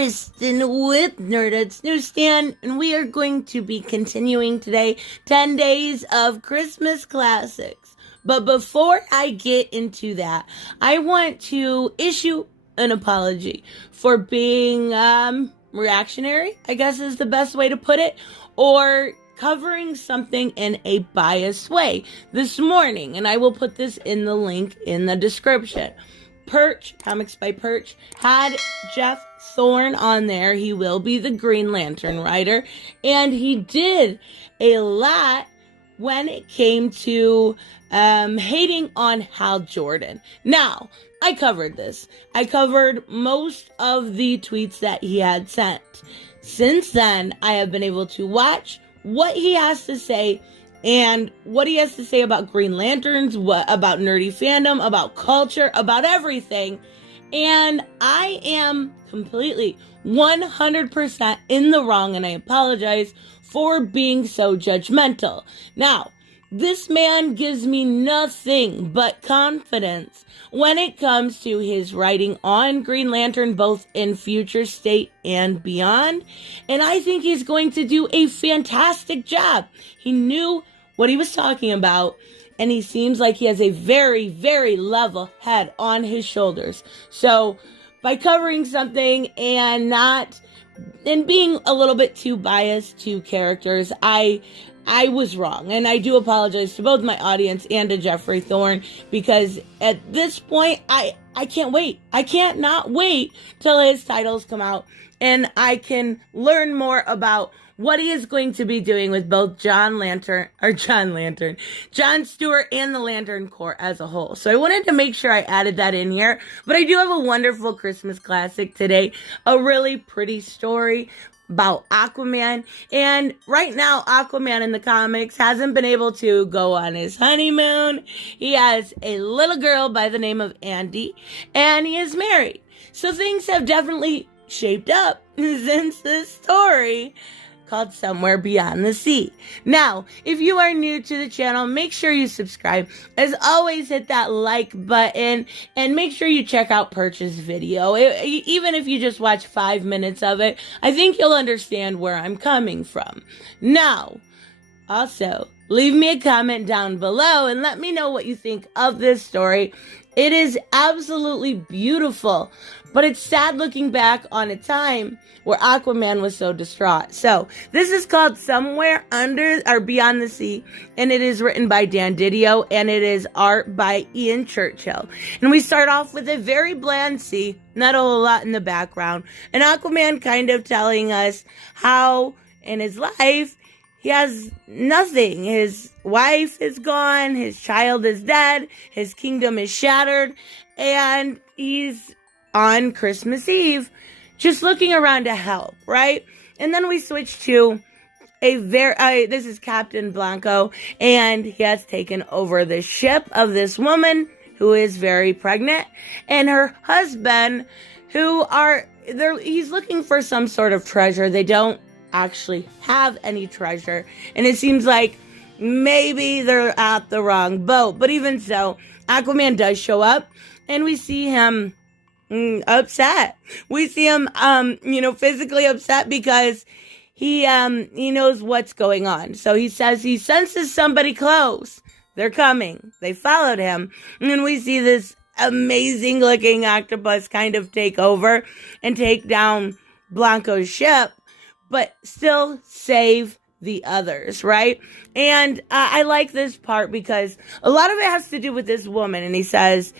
Kristen with Nerdette's NewsStand, and we are going to be continuing today 10 days of Christmas classics. But before I get into that, I want to issue an apology for being reactionary, I guess is the best way to put it, or covering something in a biased way this morning, and I will put this in the link in the description. Perch, Comics by Perch, had Geoff Thorne on there. He will be the Green Lantern writer, and he did a lot when it came to hating on Hal Jordan. Now, I covered this. I covered most of the tweets that he had sent. Since then, I have been able to watch what he has to say and what he has to say about Green Lanterns, about nerdy fandom, about culture, about everything. And I am completely 100% in the wrong, and I apologize for being so judgmental. Now, this man gives me nothing but confidence when it comes to his writing on Green Lantern, both in Future State and beyond. And I think he's going to do a fantastic job. He knew what he was talking about, and he seems like he has a very, very level head on his shoulders. So by covering something and being a little bit too biased to characters, I was wrong, and I do apologize to both my audience and to Geoffrey Thorne, because at this point, I can't wait. I can't not wait till his titles come out, and I can learn more about what he is going to be doing with both John Stewart and the Lantern Corps as a whole. So I wanted to make sure I added that in here, but I do have a wonderful Christmas classic today, a really pretty story about Aquaman. And right now, Aquaman in the comics hasn't been able to go on his honeymoon. He has a little girl by the name of Andy, and he is married. So things have definitely shaped up since this story called Somewhere Beyond the Sea. Now, if you are new to the channel, make sure you subscribe. As always, hit that like button and make sure you check out Perch's video. Even if you just watch 5 minutes of it, I think you'll understand where I'm coming from. Now, also, leave me a comment down below and let me know what you think of this story. It is absolutely beautiful, but it's sad looking back on a time where Aquaman was so distraught. So, this is called Somewhere Under or Beyond the Sea, and it is written by Dan Didio, and it is art by Ian Churchill. And we start off with a very bland sea, not a whole lot in the background, and Aquaman kind of telling us how in his life he has nothing. His wife is gone, his child is dead, his kingdom is shattered, and he's on Christmas Eve just looking around to help, right? And then we switch to this is Captain Blanco, and he has taken over the ship of this woman who is very pregnant, and her husband, he's looking for some sort of treasure. They don't actually have any treasure, and it seems like maybe they're at the wrong boat. But even so, Aquaman does show up, and we see him upset. We see him, physically upset because he knows what's going on. So he says he senses somebody close. They're coming. They followed him. And then we see this amazing looking octopus kind of take over and take down Blanco's ship, but still save the others, right? And I like this part because a lot of it has to do with this woman. And he says,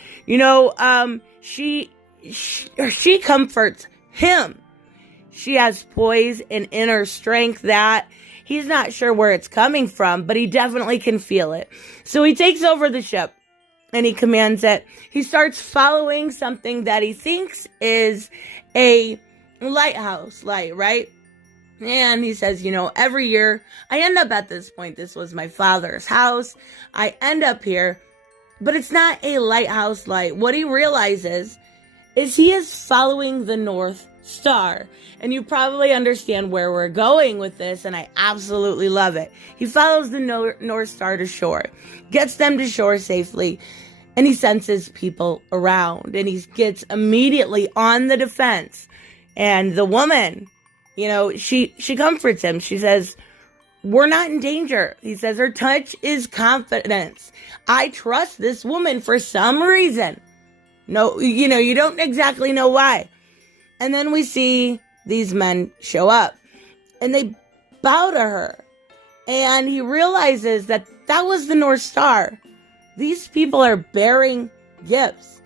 she comforts him. She has poise and inner strength that he's not sure where it's coming from, but he definitely can feel it. So he takes over the ship and he commands it. He starts following something that he thinks is a lighthouse light, right? And he says, every year I end up at this point. This was my father's house. I end up here, but it's not a lighthouse light. What he realizes is he is following the North Star. And you probably understand where we're going with this, and I absolutely love it. He follows the North Star to shore, gets them to shore safely, and he senses people around, and he gets immediately on the defense. And the woman, she comforts him. She says, we're not in danger. He says, her touch is confidence. I trust this woman for some reason. No, you don't exactly know why. And then we see these men show up and they bow to her. And he realizes that was the North Star. These people are bearing gifts.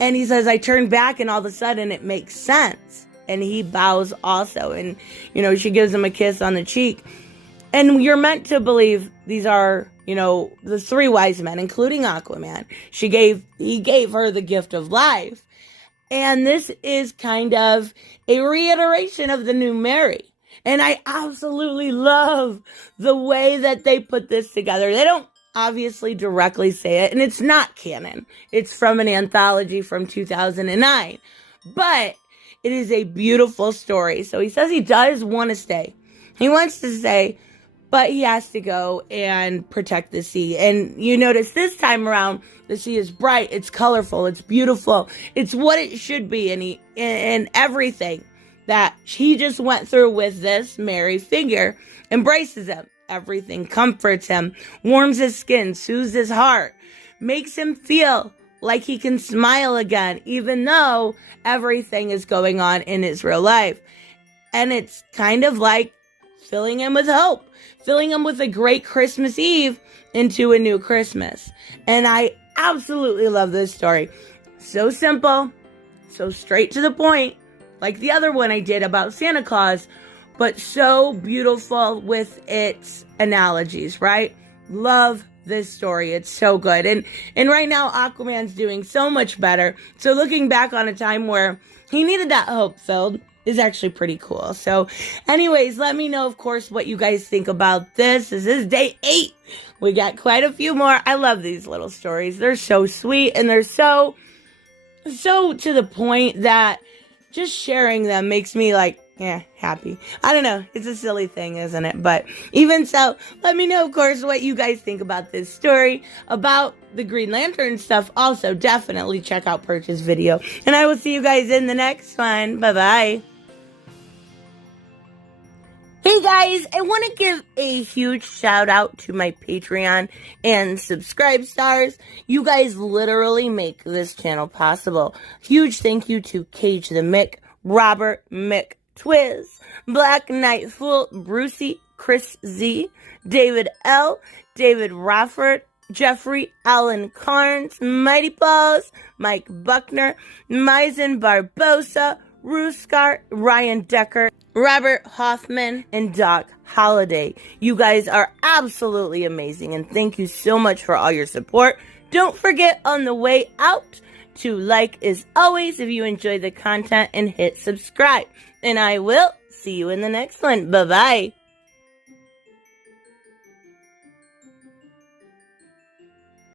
And he says, I turn back and all of a sudden it makes sense. And he bows also. And, she gives him a kiss on the cheek. And you're meant to believe these are, the three wise men, including Aquaman. He gave her the gift of life. And this is kind of a reiteration of the new Mary. And I absolutely love the way that they put this together. They don't obviously directly say it, and it's not canon. It's from an anthology from 2009. But it is a beautiful story. So he says he does want to stay. He wants to stay, but he has to go and protect the sea. And you notice this time around, the sea is bright, it's colorful, it's beautiful. It's what it should be, and everything that he just went through with this Mary figure embraces him. Everything comforts him, warms his skin, soothes his heart, makes him feel like he can smile again, even though everything is going on in his real life. And it's kind of like filling him with hope, filling him with a great Christmas Eve into a new Christmas. And I absolutely love this story. So simple, so straight to the point, like the other one I did about Santa Claus, but so beautiful with its analogies, right? Love this story. It's so good. And right now, Aquaman's doing so much better. So looking back on a time where he needed that hope filled is actually pretty cool. So anyways, let me know, of course, what you guys think about this. This is day 8. We got quite a few more. I love these little stories. They're so sweet and they're so to the point that just sharing them makes me happy. I don't know. It's a silly thing, isn't it? But even so, let me know, of course, what you guys think about this story, about the Green Lantern stuff. Also, definitely check out Perch's video. And I will see you guys in the next one. Bye-bye. Hey guys, I want to give a huge shout out to my Patreon and subscribe stars. You guys literally make this channel possible. Huge thank you to Cage the Mick, Robert Mick Twiz, Black Knight Fool, Brucey, Chris Z, David L, David Rafford, Jeffrey Allen Carnes, Mighty Balls, Mike Buckner, Maizen Barbosa, Ruskar, Ryan Decker, Robert Hoffman, and Doc Holliday. You guys are absolutely amazing, and thank you so much for all your support. Don't forget on the way out to like as always if you enjoy the content and hit subscribe. And I will see you in the next one. Bye-bye.